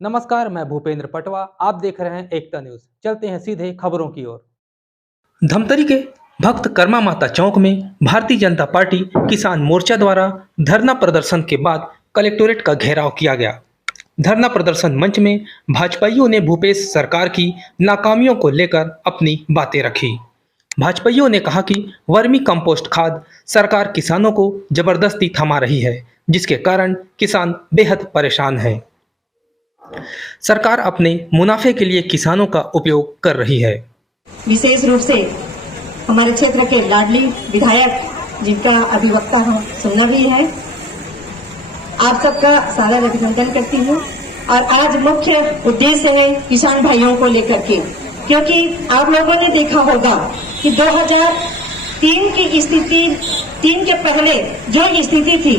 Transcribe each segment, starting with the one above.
नमस्कार, मैं भूपेंद्र पटवा। आप देख रहे हैं एकता न्यूज। चलते हैं सीधे खबरों की ओर। धमतरी के भक्त कर्मा माता चौक में भारतीय जनता पार्टी किसान मोर्चा द्वारा धरना प्रदर्शन के बाद कलेक्टोरेट का घेराव किया गया। धरना प्रदर्शन मंच में भाजपाइयों ने भूपेश सरकार की नाकामियों को लेकर अपनी बातें रखी। भाजपाइयों ने कहा कि वर्मी कंपोस्ट खाद सरकार किसानों को जबरदस्ती थमा रही है, जिसके कारण किसान बेहद परेशान हैं। सरकार अपने मुनाफे के लिए किसानों का उपयोग कर रही है। विशेष रूप से हमारे क्षेत्र के लाडली विधायक जिनका अभिवक्ता हम सुनना भी है, आप सबका सादर अभिनंदन करती हूँ। और आज मुख्य उद्देश्य है किसान भाइयों को लेकर के, क्योंकि आप लोगों ने देखा होगा कि 2003 की स्थिति, 3 के पहले जो स्थिति थी,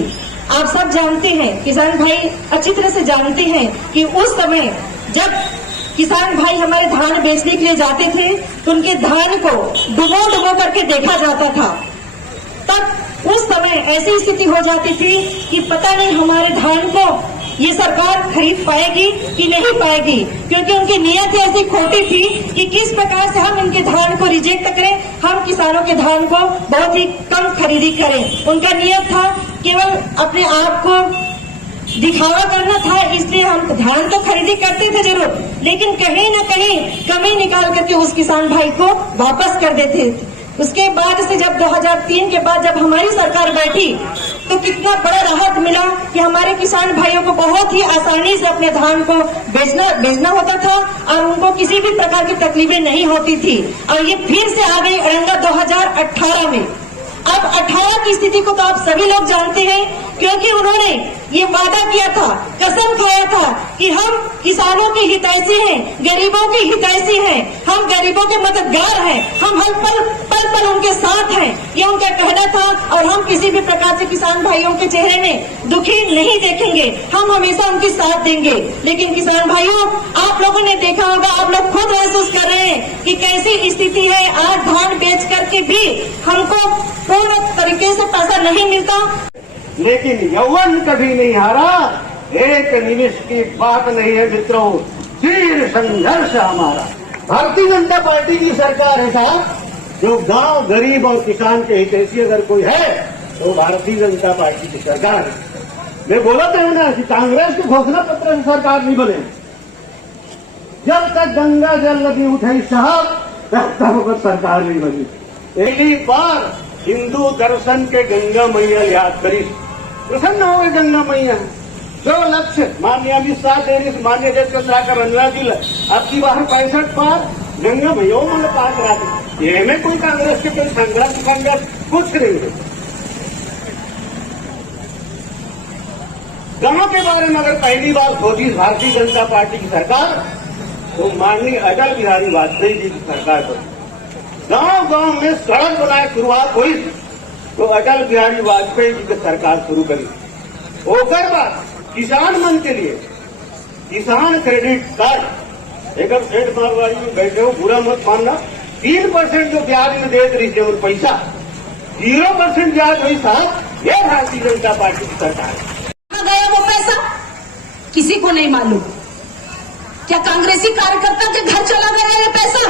आप सब जानते हैं, किसान भाई अच्छी तरह से जानते हैं कि उस समय जब किसान भाई हमारे धान बेचने के लिए जाते थे तो उनके धान को डुबो करके देखा जाता था। तब उस समय ऐसी स्थिति हो जाती थी कि पता नहीं हमारे धान को ये सरकार खरीद पाएगी कि नहीं पाएगी, क्योंकि उनकी नीयत ऐसी खोटी थी कि किस प्रकार से हम इनके धान को रिजेक्ट करें, हम किसानों के धान को बहुत ही कम खरीदी करें। उनका नियत था केवल अपने आप को दिखावा करना था, इसलिए हम धान तो खरीदी करते थे जरूर, लेकिन कहीं न कहीं कमी निकाल करके उस किसान भाई को वापस कर देते थे। उसके बाद से जब 2003 के बाद जब हमारी सरकार बैठी तो कितना बड़ा राहत मिला कि हमारे किसान भाइयों को बहुत ही आसानी से अपने धान को बेचना होता था और उनको किसी भी प्रकार की तकलीफें नहीं होती थी। और ये फिर से आ गई अड़ंगा 2018 में। अब 18 की स्थिति को तो आप सभी लोग जानते हैं, क्योंकि उन्होंने ये वादा किया था, कसम खाया था कि हम किसानों की हितैषी हैं, गरीबों की हितैषी हैं, हम गरीबों के मददगार हैं, हम हर पल उनके साथ हैं, ये उनका कहना था। और हम किसी भी प्रकार से किसान भाइयों के चेहरे में दुखी नहीं देखेंगे, हम हमेशा उनके साथ देंगे। लेकिन किसान भाइयों, आप लोगों ने देखा होगा, आप लोग खुद महसूस कर रहे हैं कि कैसी स्थिति है। आज धान बेच करके भी हमको पूर्ण तरीके से पैसा नहीं मिलता, लेकिन यौवन कभी नहीं हारा, एक निमिष की बात नहीं है मित्रों, तीर संघर्ष हमारा। भारतीय जनता पार्टी की सरकार है साहब, जो गांव गरीब और किसान के हितैषी अगर कोई है तो भारतीय जनता पार्टी की सरकार है। मैं बोला था ना कि कांग्रेस के घोषणा पत्र से सरकार नहीं बने, जब तक गंगा जल नदी उठाई साहब तब तक सरकार नहीं बनी। पहली बार हिंदू दर्शन के गंगा मैया याद करी, प्रसन्न हो गए गंगा मैया। जो लक्ष्य माननीय अमित शाह देने से माननीय जयचंद्राकर रंजना जी अब की बार 65 बार गंगा मैया मतलब पास करा ये में कोई कांग्रेस के कोई संघर्ष कुछ नहीं है। गांव के बारे में अगर पहली बार सोची भारतीय जनता पार्टी की सरकार तो माननीय अटल बिहारी वाजपेयी जी की सरकार बनी। गांव में सड़क बनाए शुरुआत हुई तो अटल बिहारी वाजपेयी जी की सरकार शुरू करी। होकर बाद किसान मन के लिए किसान क्रेडिट कार्ड, एक सेठ मारवाड़ी में बैठे हो, बुरा मत मानना, 3% जो ब्याज में दे रही थी और पैसा 0% ब्याज वही साहब, ये भारतीय जनता पार्टी की सरकार है। कहाँ गया वो पैसा किसी को नहीं मालूम। क्या कांग्रेसी कार्यकर्ता के घर चला गया ये पैसा?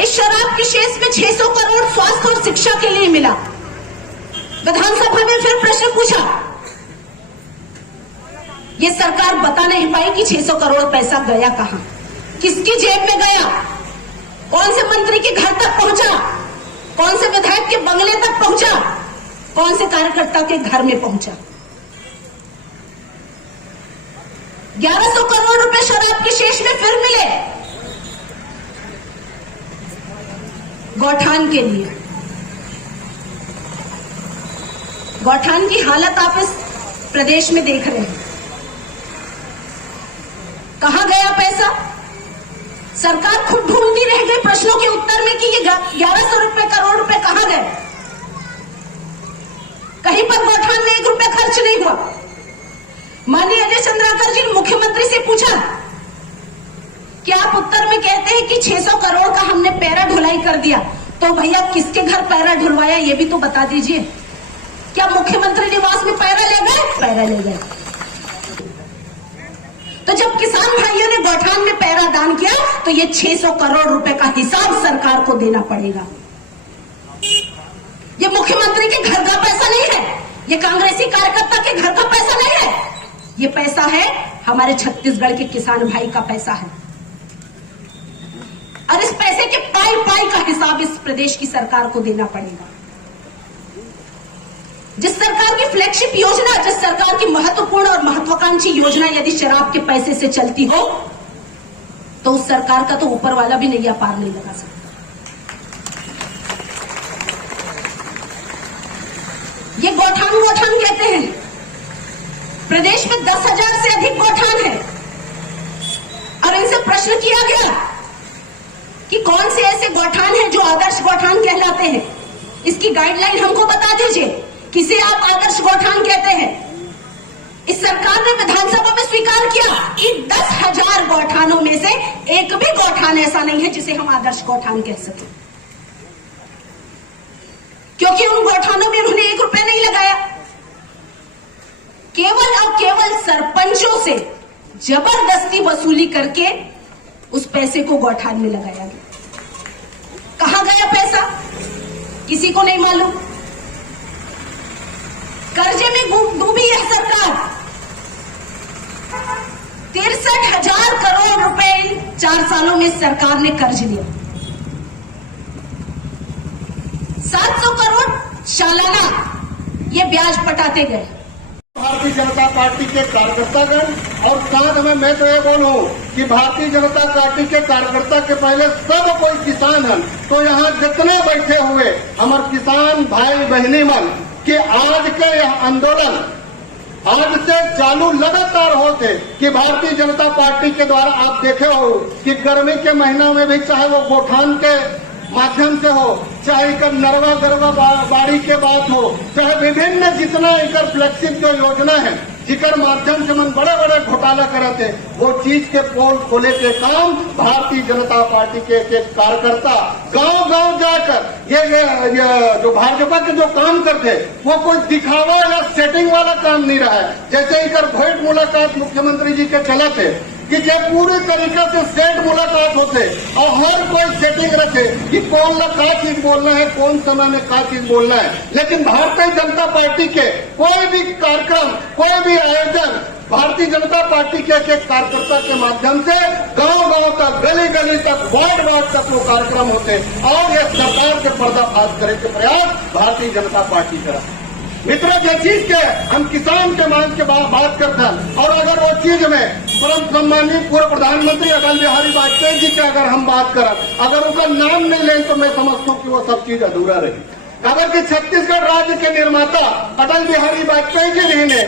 इस शराब की शेष में 600 करोड़ स्वास्थ्य और शिक्षा के लिए मिला। विधानसभा में फिर प्रश्न पूछा, ये सरकार बता नहीं पाई कि 600 करोड़ पैसा गया कहां, किसकी जेब में गया, कौन से मंत्री के घर तक पहुंचा, कौन से विधायक के बंगले तक पहुंचा, कौन से कार्यकर्ता के घर में पहुंचा। 1100 करोड़ रुपए शराब के शेष में फिर मिले गौठान के लिए। गौठान की हालत आप इस प्रदेश में देख रहे हैं। कहां गया पैसा? सरकार खुद ढूंढती रह गई प्रश्नों के उत्तर में कि ये 1100 करोड़ रुपए कहां गए। कहीं पर गौठान में 1 रुपया खर्च नहीं हुआ। माननीय अजय चंद्राकर जी ने मुख्यमंत्री से पूछा कि आप उत्तर में कहते हैं कि 600 करोड़ का हमने पैरा ढुलाई कर दिया, तो भैया किसके घर पैरा ढुलवाया ये भी तो बता दीजिए। क्या मुख्यमंत्री निवास में पैरा ले गए? पैरा ले गए। तो जब किसान भाइयों ने गौठान में पैरा दान किया तो ये 600 करोड़ रुपए का हिसाब सरकार को देना पड़ेगा। ये मुख्यमंत्री के घर का पैसा नहीं है, ये कांग्रेसी कार्यकर्ता के घर का पैसा नहीं है, ये पैसा है हमारे छत्तीसगढ़ के किसान भाई का पैसा है। और इस पैसे के पाई पाई का हिसाब इस प्रदेश की सरकार को देना पड़ेगा। जिस सरकार की फ्लैगशिप योजना, जिस सरकार की महत्वपूर्ण और महत्वाकांक्षी योजना यदि शराब के पैसे से चलती हो तो उस सरकार का तो ऊपर वाला भी नैया पार नहीं लगा सकता। ये गौठान कहते हैं। प्रदेश में 10,000 से अधिक गौठान है और इनसे प्रश्न किया गया कि कौन से ऐसे गौठान हैं जो आदर्श गौठान कहलाते हैं। इसकी गाइडलाइन हमको बता दीजिए, किसे आप आदर्श गौठान कहते हैं। इस सरकार ने विधानसभा में स्वीकार किया कि 10,000 गौठानों में से एक भी गौठान ऐसा नहीं है जिसे हम आदर्श गौठान कह सकें, क्योंकि उन गौठानों में उन्होंने 1 रुपया नहीं लगाया। केवल और केवल सरपंचों से जबरदस्ती वसूली करके उस पैसे को गौठान में लगाया गया। कहां गया पैसा किसी को नहीं मालूम। कर्जे में डूबी है सरकार। 63,000 करोड़ रुपए 4 सालों में सरकार ने कर्ज लिया। 700 करोड़ सालाना ये ब्याज पटाते गए। भारतीय जनता पार्टी के कार्यकर्तागण और साथ में मैं तो ये बोलूं कि भारतीय जनता पार्टी के कार्यकर्ता के पहले सब कोई किसान है। तो यहाँ जितने बैठे हुए हमारे किसान भाई बहनी मन कि आज के यह आंदोलन आज से चालू लगातार होते कि भारतीय जनता पार्टी के द्वारा आप देखे हो कि गर्मी के महीना में भी चाहे वो गौठान के माध्यम से हो, चाहे इकर नरवा गरवा बाड़ी के बात हो, चाहे विभिन्न जितना इकर फ्लैगशिप जो योजना है जिकर माध्यम से मन बड़े बड़े घोटाला करते, वो चीज के पोल खोले के काम भारतीय जनता पार्टी के कार्यकर्ता गांव गांव जाकर ये जो भाजपा के जो काम करते वो कोई दिखावा या सेटिंग वाला काम नहीं रहा है। जैसे इकर भेंट मुलाकात मुख्यमंत्री जी के चलते कि जब पूरी तरीके से सेट मुलाकात होते और हर कोई सेटिंग रखे कि कौन ना क्या चीज बोलना है, कौन समय में क्या चीज बोलना है। लेकिन भारतीय जनता पार्टी के कोई भी कार्यक्रम, कोई भी आयोजन भारतीय जनता पार्टी के एक कार्यकर्ता के माध्यम से गांव गांव तक, गली गली तक, वार्ड वार्ड तक वो कार्यक्रम होते और ये सरकार के पर्दाफाश करे के प्रयास भारतीय जनता पार्टी करा। मित्रों, जो चीज के हम किसान के मांग के बात करते हैं और अगर वो चीज में परम सम्मानीय पूर्व प्रधानमंत्री अटल बिहारी वाजपेयी जी की अगर हम बात करें, अगर उनका नाम नहीं लें तो मैं समझता हूँ कि वो सब चीज अधूरा रही। अगर कि छत्तीसगढ़ राज्य के निर्माता अटल बिहारी वाजपेयी जी रही ने,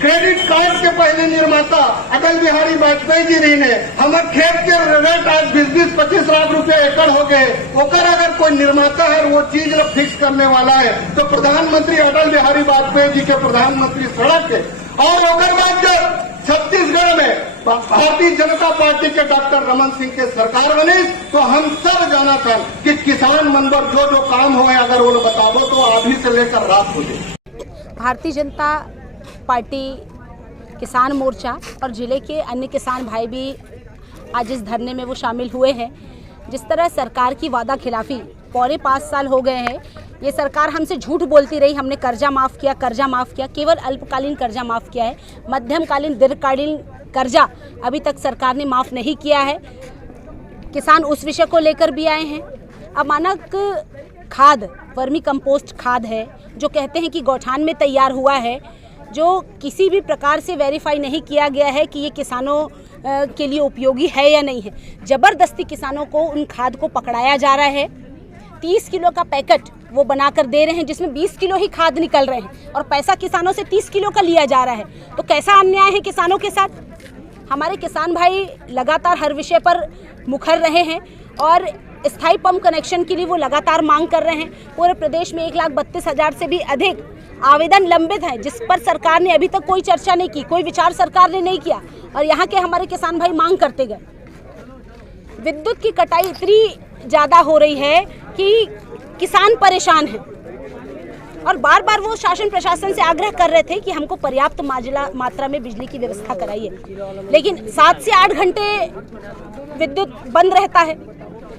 क्रेडिट कार्ड के पहले निर्माता अटल बिहारी वाजपेयी जी रही ने, हमारे खेत के रेट आज 20-25 लाख रुपए एकड़ हो गए। ओकर अगर कोई निर्माता है वो चीज फिक्स करने वाला है तो प्रधानमंत्री अटल बिहारी वाजपेयी जी के प्रधानमंत्री सड़क है। और ओकर बाद जब छत्तीसगढ़ में भारतीय जनता पार्टी के डॉक्टर रमन सिंह के सरकार बनी तो हम सब जाना था कि किसान मन पर जो जो काम हुए अगर वो बताबो तो अभी से लेकर रात हो जाए। भारतीय जनता पार्टी किसान मोर्चा और जिले के अन्य किसान भाई भी आज इस धरने में वो शामिल हुए हैं। जिस तरह सरकार की वादा खिलाफी पौने 5 साल हो गए हैं, ये सरकार हमसे झूठ बोलती रही, हमने कर्जा माफ़ किया, कर्जा माफ़ किया। केवल अल्पकालीन कर्जा माफ़ किया है, मध्यमकालीन दीर्घकालीन कर्जा अभी तक सरकार ने माफ़ नहीं किया है। किसान उस विषय को लेकर भी आए हैं। अमानक खाद, वर्मी कंपोस्ट खाद है जो कहते हैं कि गौठान में तैयार हुआ है, जो किसी भी प्रकार से वेरीफाई नहीं किया गया है कि ये किसानों के लिए उपयोगी है या नहीं है। ज़बरदस्ती किसानों को उन खाद को पकड़ाया जा रहा है। 30 किलो का पैकेट वो बनाकर दे रहे हैं जिसमें 20 किलो ही खाद निकल रहे हैं और पैसा किसानों से 30 किलो का लिया जा रहा है। तो कैसा अन्याय है किसानों के साथ। हमारे किसान भाई लगातार हर विषय पर मुखर रहे हैं और स्थायी पंप कनेक्शन के लिए वो लगातार मांग कर रहे हैं। पूरे प्रदेश में 1,32,000 से भी अधिक आवेदन लंबित हैं जिस पर सरकार ने अभी तक कोई चर्चा नहीं की, कोई विचार सरकार ने नहीं किया और यहाँ के हमारे किसान भाई मांग करते गए। विद्युत की कटाई इतनी ज़्यादा हो रही है कि किसान परेशान हैं। और बार बार वो शासन प्रशासन से आग्रह कर रहे थे कि हमको पर्याप्त मात्रा में बिजली की व्यवस्था कराइए, लेकिन 7 से 8 घंटे विद्युत बंद रहता है।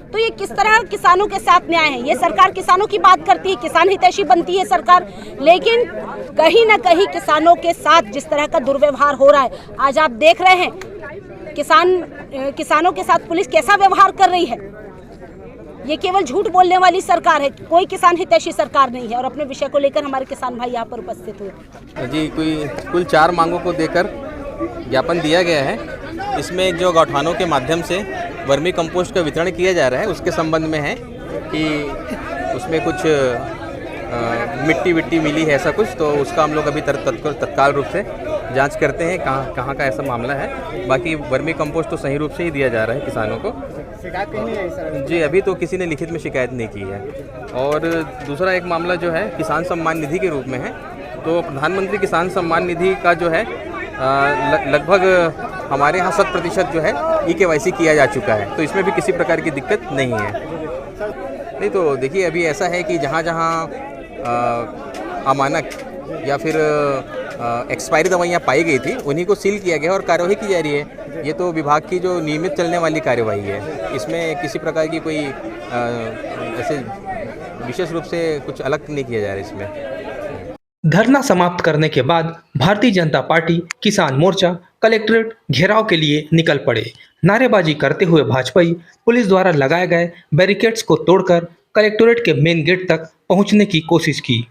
तो ये किस तरह किसानों के साथ न्याय है? ये सरकार किसानों की बात करती है, किसान हितैषी बनती है सरकार, लेकिन कहीं ना कहीं किसानों के साथ जिस तरह का दुर्व्यवहार हो रहा है, आज आप देख रहे हैं किसानों के साथ पुलिस कैसा व्यवहार कर रही है। ये केवल झूठ बोलने वाली सरकार है, कोई किसान हितैषी सरकार नहीं है। और अपने विषय को लेकर हमारे किसान भाई यहाँ पर उपस्थित हुए। जी, कुल 4 मांगों को देकर ज्ञापन दिया गया है। इसमें जो गौठानों के माध्यम से वर्मी कंपोस्ट का वितरण किया जा रहा है उसके संबंध में है कि उसमें कुछ मिट्टी विट्टी मिली है, ऐसा कुछ, तो उसका हम लोग अभी तत्काल रूप से जांच करते हैं कहाँ का ऐसा मामला है। बाकी वर्मी कंपोस्ट तो सही रूप से ही दिया जा रहा है किसानों को। शिकायत नहीं है सर? जी, अभी तो किसी ने लिखित में शिकायत नहीं की है। और दूसरा एक मामला जो है किसान सम्मान निधि के रूप में है, तो प्रधानमंत्री किसान सम्मान निधि का जो है लगभग हमारे यहाँ 100% जो है EKYC किया जा चुका है, तो इसमें भी किसी प्रकार की दिक्कत नहीं है। नहीं तो देखिए, अभी ऐसा है कि जहाँ अमानक या फिर एक्सपायरी दवाइयाँ पाई गई थी उन्हीं को सील किया गया और कार्यवाही की जा रही है। ये तो विभाग की जो नियमित चलने वाली कार्यवाही है, इसमें किसी प्रकार की कोई ऐसे विशेष रूप से कुछ अलग नहीं किया जा रहा है इसमें। धरना समाप्त करने के बाद भारतीय जनता पार्टी किसान मोर्चा कलेक्ट्रेट घेराव के लिए निकल पड़े। नारेबाजी करते हुए भाजपाई पुलिस द्वारा लगाए गए बैरिकेड्स को तोड़कर कलेक्ट्रेट के मेन गेट तक पहुंचने की कोशिश की।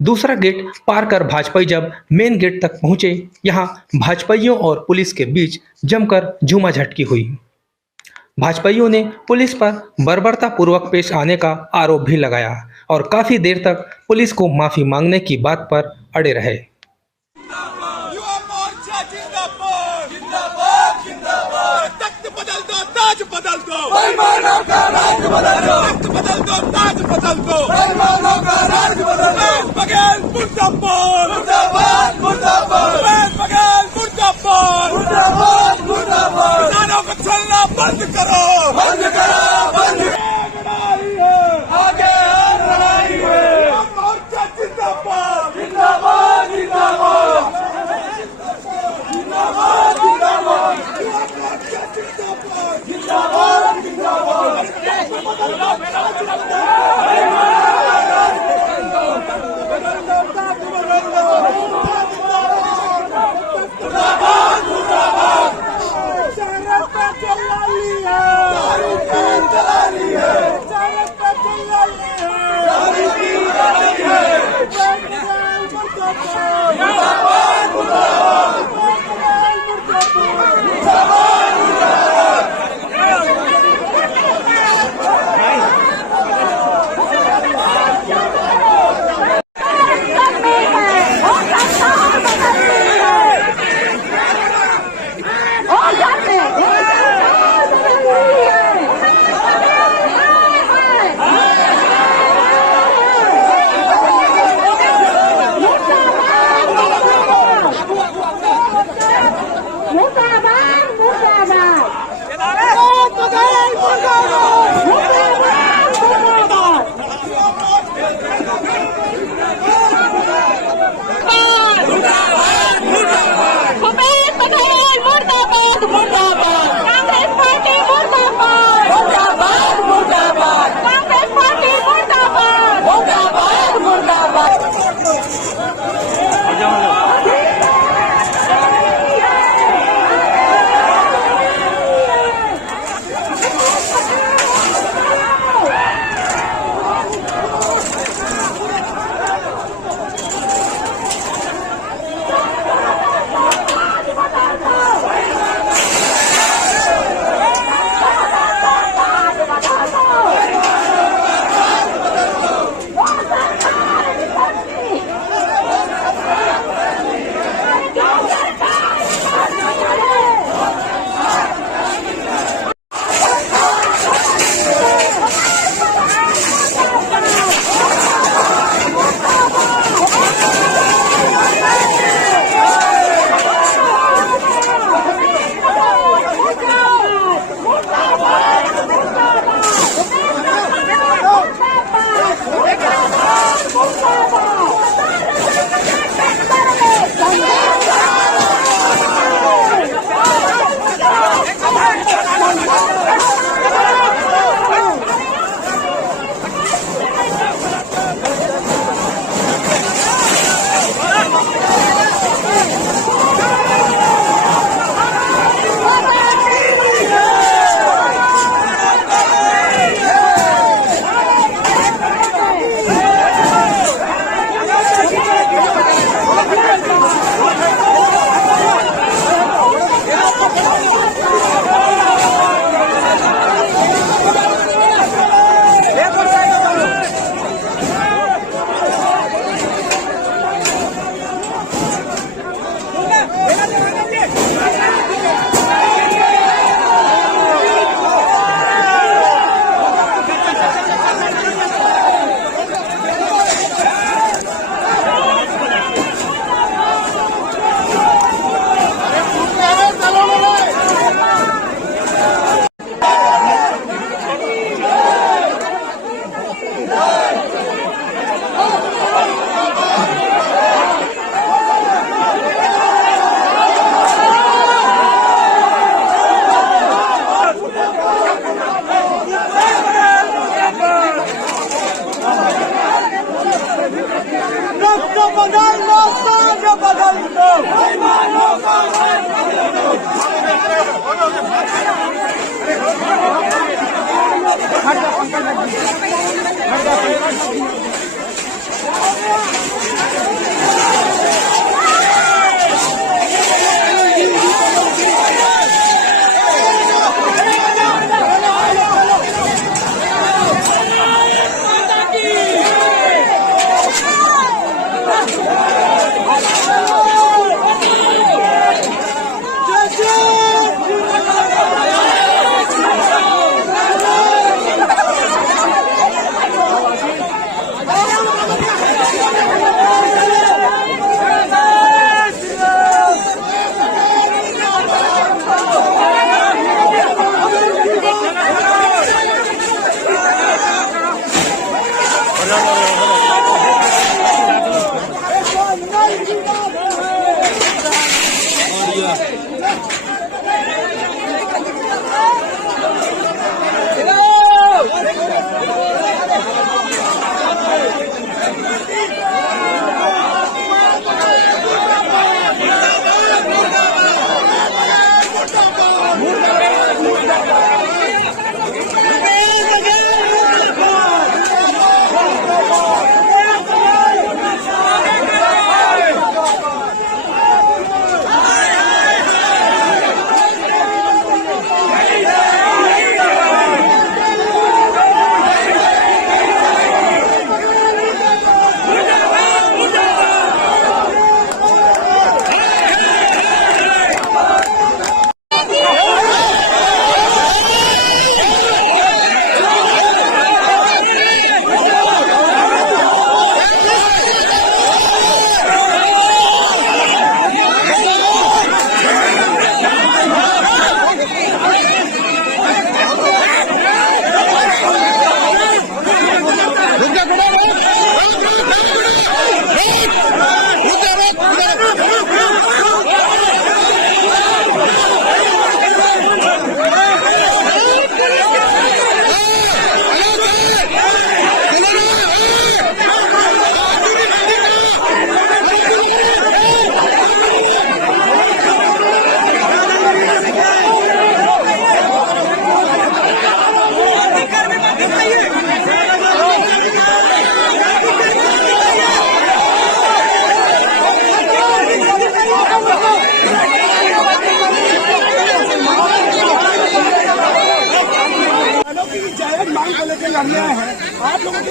दूसरा गेट पार कर भाजपाई जब मेन गेट तक पहुंचे, यहां भाजपाइयों और पुलिस के बीच जमकर झूमाझटकी हुई। भाजपाइयों ने पुलिस पर बर्बरता पूर्वक पेश आने का आरोप भी लगाया और काफी देर तक पुलिस को माफी मांगने की बात पर अड़े रहे। युवा मोर्चा जिंदाबाद जिंदाबाद जिंदाबाद। तख्त बदल दो, ताज बदल दो, बेईमानों का राज बदल दो। तख्त बदल दो, ताज बदल दो, बेईमानों का राज बदल दो। बघेल मुर्दाबाद मुर्दाबाद मुर्दाबाद। बघेल मुर्दाबाद मुर्दाबाद मुर्दाबाद। किसानों को छलना बंद करो, बंद करो, बंद करो। आगे लड़ाई है। मोर्चा जिंदाबाद जिंदाबाद जिंदाबाद जिंदाबाद जिंदाबाद। युवा मोर्चा जिंदाबाद जिंदाबाद जिंदाबाद। दारू पे चला लिया,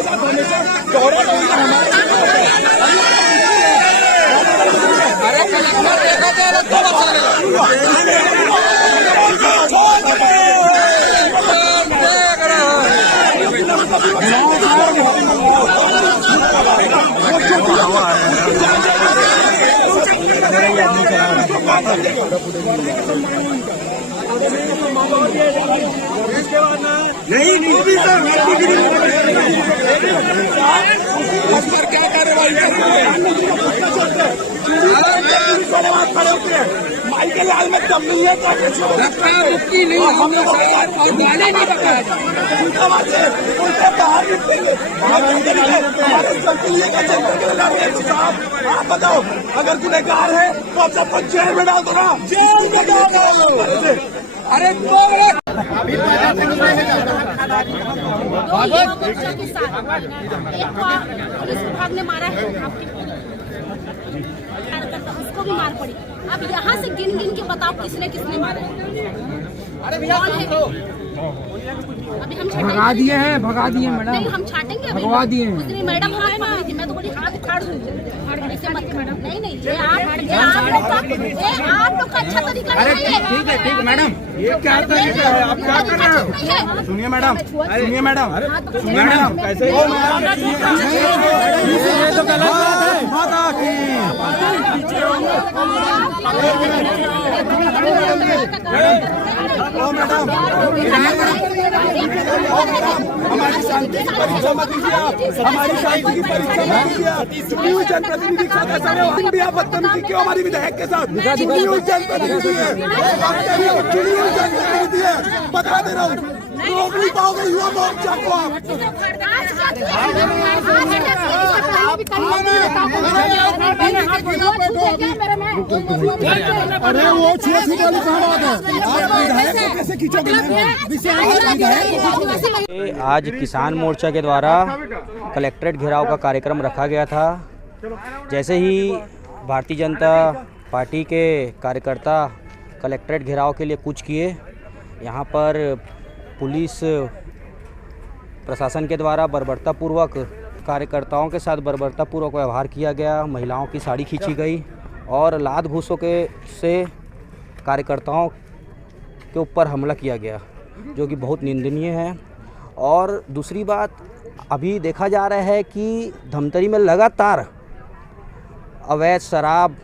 साथ हमेशा गौरव रहेगा हमारे। नहीं सर, इस पर क्या कार्रवाई माइकल हाल में दम नहीं है मुक्ति नहीं, हमने गाने नहीं बताया बाहर निकलेंगे। आप बताओ, अगर गुनहगार है तो आप सबको जेल में डाल दो ना, जेल में डाल दो। अरे पुलिस विभाग ने मारा है, उसको भी मार पड़ी। अब यहाँ से गिन गिन के बताओ किसने किसने मारा है। अरे भैया अभी हम भगा दिए हैं मैडम। नहीं, हम छाटेंगे, भगवा दिए हैं। मैडम हाथ पकड़ी थी, मैं तो बड़ी हाथ उखाड़ दूँ ऐसे मत मैडम। नहीं, ये आप लोग का अच्छा तरीका नहीं है। ठीक है मैडम, ये क्या तरीका है, आप क्या कर रहे हो? सुनिए मैडम, सुनिए मैडम, सुनिए मैडम, कैसे ये तो गलत बात है। माता की हमारी शांति की परीक्षा मत दीजिए आप, हमारी शांति की परीक्षा मत दीजिए आप। चुनी हुई जनप्रतिनिधि के साथ ऐसा नहीं भी आप बदतमीजी क्यों हमारी विधायक के साथ? चुनी हुई जनप्रतिनिधि है, चुनी हुई जनप्रतिनिधि है, बता दे रहा हूँ, रोक नहीं पाओगे युवा मोर्चा को आप। अरे वो छुआछूत वाली कहाँ बात है, आप विधायक को कैसे खींचोगे? आज किसान मोर्चा के द्वारा कलेक्ट्रेट घेराव का कार्यक्रम रखा गया था। जैसे ही भारतीय जनता पार्टी के कार्यकर्ता कलेक्ट्रेट घेराव के लिए कूच किए, यहाँ पर पुलिस प्रशासन के द्वारा बर्बरतापूर्वक कार्यकर्ताओं के साथ बर्बरतापूर्वक व्यवहार किया गया। महिलाओं की साड़ी खींची गई और लात घूसों से कार्यकर्ताओं के ऊपर हमला किया गया, जो कि बहुत निंदनीय है। और दूसरी बात, अभी देखा जा रहा है कि धमतरी में लगातार अवैध शराब,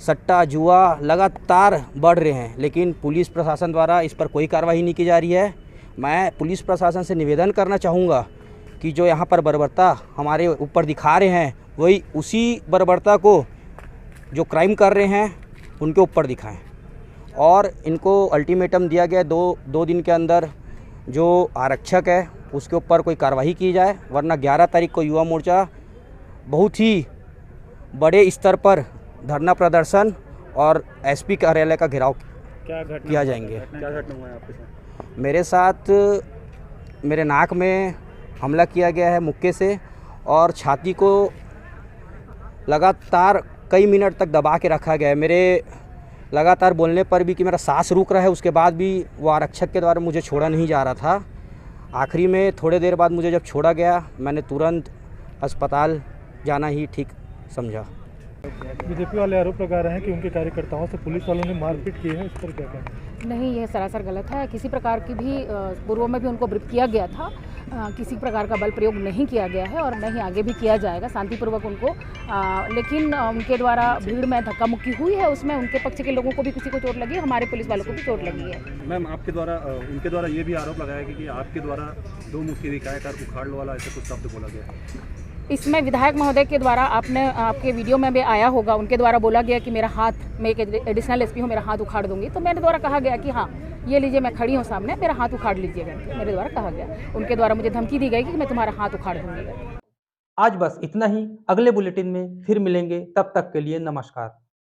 सट्टा, जुआ लगातार बढ़ रहे हैं, लेकिन पुलिस प्रशासन द्वारा इस पर कोई कार्रवाई नहीं की जा रही है। मैं पुलिस प्रशासन से निवेदन करना चाहूँगा कि जो यहाँ पर बर्बरता हमारे ऊपर दिखा रहे हैं, वही उसी बर्बरता को जो क्राइम कर रहे हैं उनके ऊपर दिखाएं। और इनको अल्टीमेटम दिया गया, दो दिन के अंदर जो आरक्षक है उसके ऊपर कोई कार्रवाई की जाए, वरना 11 तारीख को युवा मोर्चा बहुत ही बड़े स्तर पर धरना प्रदर्शन और एसपी कार्यालय का घेराव किया जाएंगे। क्या घटना हुआ है आपके साथ? मेरे साथ मेरे नाक में हमला किया गया है मुक्के से, और छाती को लगातार कई मिनट तक दबा के रखा गया है। मेरे लगातार बोलने पर भी कि मेरा सांस रुक रहा है, उसके बाद भी वो आरक्षक के द्वारा मुझे छोड़ा नहीं जा रहा था। आखिरी में थोड़े देर बाद मुझे जब छोड़ा गया, मैंने तुरंत अस्पताल जाना ही ठीक समझा। बीजेपी वाले आरोप लगा रहे हैं कि उनके कार्यकर्ताओं से पुलिस वालों ने मारपीट की है, इस पर क्या कहना है? नहीं, यह सरासर गलत है। किसी प्रकार की भी पूर्व में भी उनको ब्रीफ किया गया था, किसी प्रकार का बल प्रयोग नहीं किया गया है और नहीं आगे भी किया जाएगा शांतिपूर्वक उनको। लेकिन उनके द्वारा भीड़ में धक्का मुक्की हुई है, उसमें उनके पक्ष के लोगों को भी किसी को चोट लगी, हमारे पुलिस वालों को भी चोट लगी है। मैम, आपके द्वारा उनके द्वारा ये भी आरोप लगाया गया कि आपके द्वारा दो मुक्की दिखाया कर उखाड़ लो वाला ऐसा कुछ शब्द बोला गया। इसमें विधायक महोदय के द्वारा आपके वीडियो में भी आया होगा, उनके द्वारा बोला गया कि मेरा हाथ, मैं एक एडिशनल एसपी हूँ, मेरा हाथ उखाड़ दूंगी। तो मेरे द्वारा कहा गया कि हाँ, ये लीजिए, मैं खड़ी हूँ सामने, मेरा हाथ उखाड़ लीजिएगा। मेरे द्वारा कहा गया, उनके द्वारा मुझे धमकी दी गई कि मैं तुम्हारा हाथ उखाड़ दूंगी। आज बस इतना ही। अगले बुलेटिन में फिर मिलेंगे, तब तक के लिए नमस्कार।